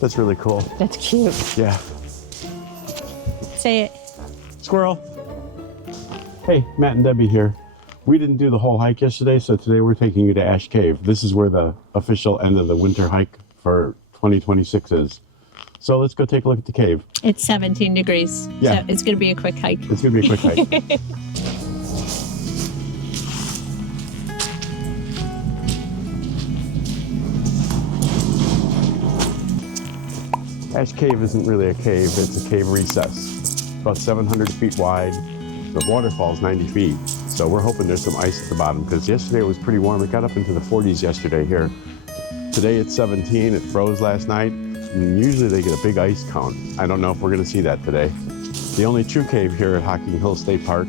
That's really cool. That's cute. Yeah. Say it. Squirrel. Hey, Matt and Debbie here. We didn't do the whole hike yesterday, so today we're taking you to Ash Cave. This is where the official end of the winter hike for 2026 is. So let's go take a look at the cave. It's 17 degrees. Yeah. So it's going to be a quick hike. It's going to be a quick hike. Ash Cave isn't really a cave, it's a cave recess. About 700 feet wide. The waterfall is 90 feet. So we're hoping there's some ice at the bottom because yesterday it was pretty warm. It got up into the 40s yesterday here. Today it's 17, it froze last night. And usually they get a big ice cone. I don't know if we're gonna see that today. The only true cave here at Hocking Hills State Park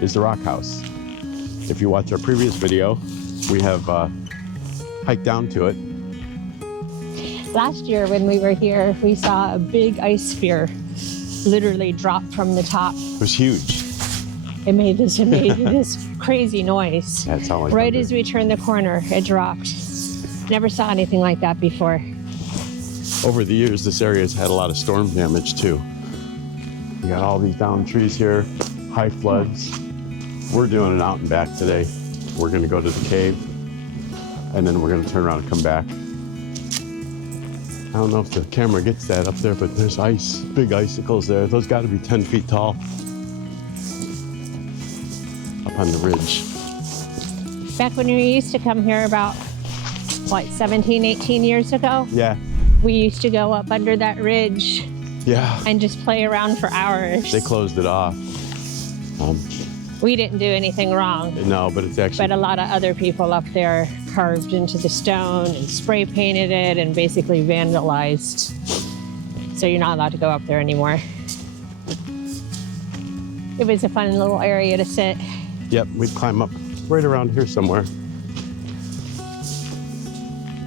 is the Rock House. If you watch our previous video, we have hiked down to it. Last year when we were here, we saw a big ice sphere literally drop from the top. It was huge. It made this crazy noise. Yeah, it sounded like right thunder. as we turned the corner, it dropped. Never saw anything like that before. Over the years, this area has had a lot of storm damage too. You got all these downed trees here, high floods. We're doing an out and back today. We're gonna go to the cave and then we're gonna turn around and come back. I don't know if the camera gets that up there, but there's ice, big icicles there. Those got to be 10 feet tall. Up on the ridge. Back when we used to come here about, what, 17, 18 years ago? Yeah. We used to go up under that ridge Yeah. and just play around for hours. They closed it off. We didn't do anything wrong. No, but it's actually... But a lot of other people up there carved into the stone and spray painted it and basically vandalized. So you're not allowed to go up there anymore. It was a fun little area to sit. Yep, we'd climb up right around here somewhere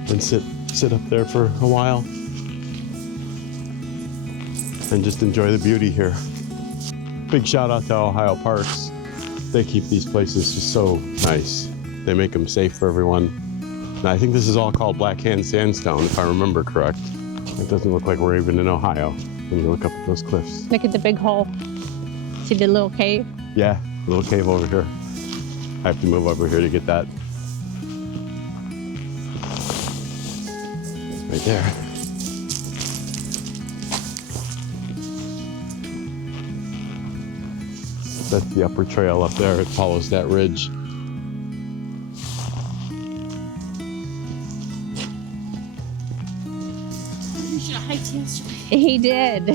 and sit up there for a while and just enjoy the beauty here. Big shout out to Ohio Parks. They keep these places just so nice. They make them safe for everyone. And I think this is all called Blackhand Sandstone, if I remember correct. It doesn't look like we're even in Ohio when you look up at those cliffs. Look at the big hole. See the little cave? Yeah, a little cave over here. I have to move over here to get that. Right there. That's the upper trail up there. It follows that ridge. You should have hiked yesterday. He did.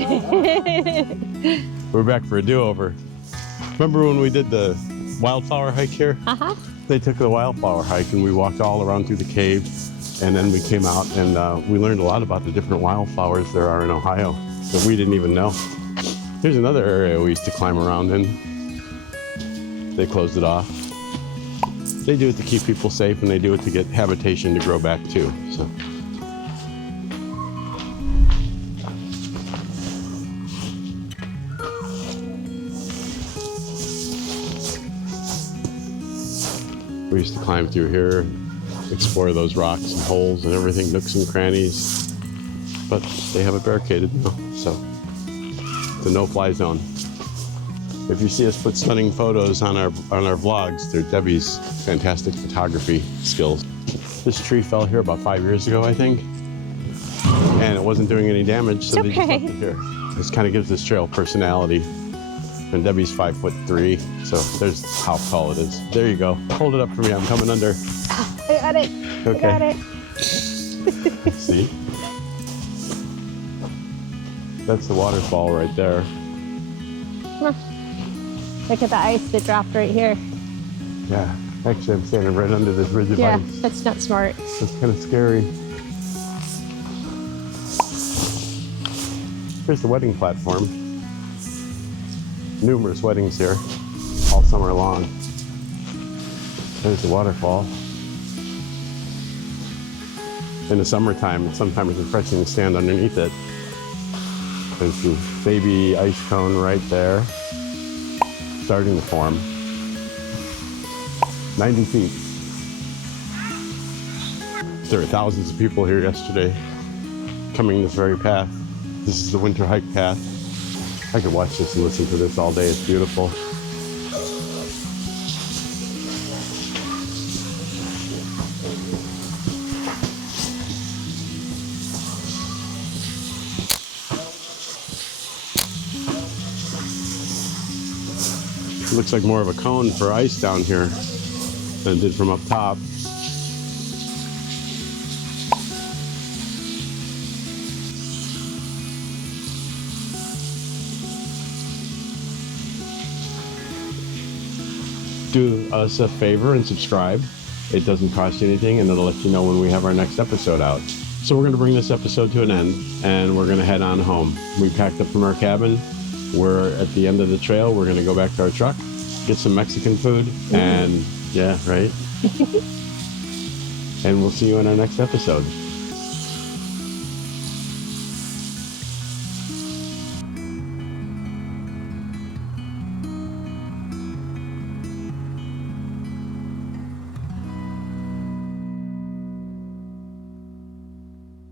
We're back for a do-over. Remember when we did the wildflower hike here? Uh-huh. They took the wildflower hike and we walked all around through the cave and then we came out and we learned a lot about the different wildflowers there are in Ohio that we didn't even know. Here's another area we used to climb around in. They closed it off. They do it to keep people safe and they do it to get habitation to grow back too. So. We used to climb through here, explore those rocks and holes and everything, nooks and crannies. But they have it barricaded now, so it's a no-fly zone. If you see us put stunning photos on our vlogs, they're Debbie's fantastic photography skills. This tree fell here about 5 years ago, I think, and it wasn't doing any damage, so they just left it here. This kind of gives this trail personality. And Debbie's 5'3", so there's how tall it is. There you go. Hold it up for me. I'm coming under. I got it. Okay. I got it. See? That's the waterfall right there. Huh. Look at the ice that dropped right here. Yeah. Actually, I'm standing right under this ridge of Yeah, ice. that's not smart. That's kind of scary. Here's the wedding platform. Numerous weddings here all summer long. There's the waterfall. In the summertime, it's sometimes refreshing to stand underneath it. There's the baby ice cone right there, starting to form. 90 feet. There were thousands of people here yesterday. coming this very path. This is the winter hike path. I could watch this and listen to this all day. It's beautiful. It looks like more of a cone for ice down here than it did from up top. Do us a favor and subscribe. It doesn't cost you anything, and it'll let you know when we have our next episode out. So we're going to bring this episode to an end, and we're going to head on home. We packed up from our cabin. We're at the end of the trail. We're going to go back to our truck, get some Mexican food, and yeah, right? And we'll see you in our next episode.